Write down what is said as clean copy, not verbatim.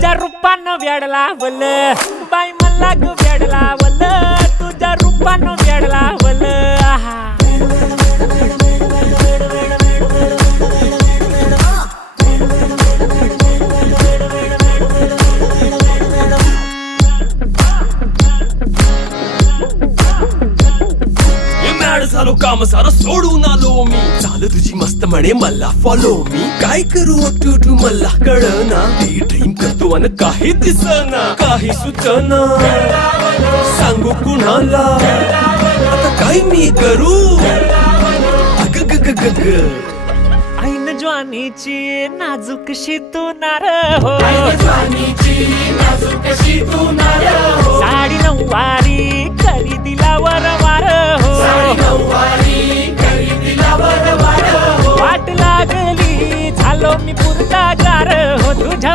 तुझ्या रूपानं वेड लावल बाई मला ग वेड लावल तुझ्या रूपानं वेड लावल आहा झालो काम सारं सोडून आलो मी चाल तुझी मस्त म्हणे मला फॉलो मी काय करू टू मला कळना ती ड्रीम करतो अन काही दिसना काही सुचना सांगू कुणाला आता काय मी करू अग ग ग ग ग ऐन ज्वानीची नाजूकशी तू नार हो साडी नऊवारी करी दिला वरवार हो वाट लागली झालो मी पुरता गार हो तुझ्या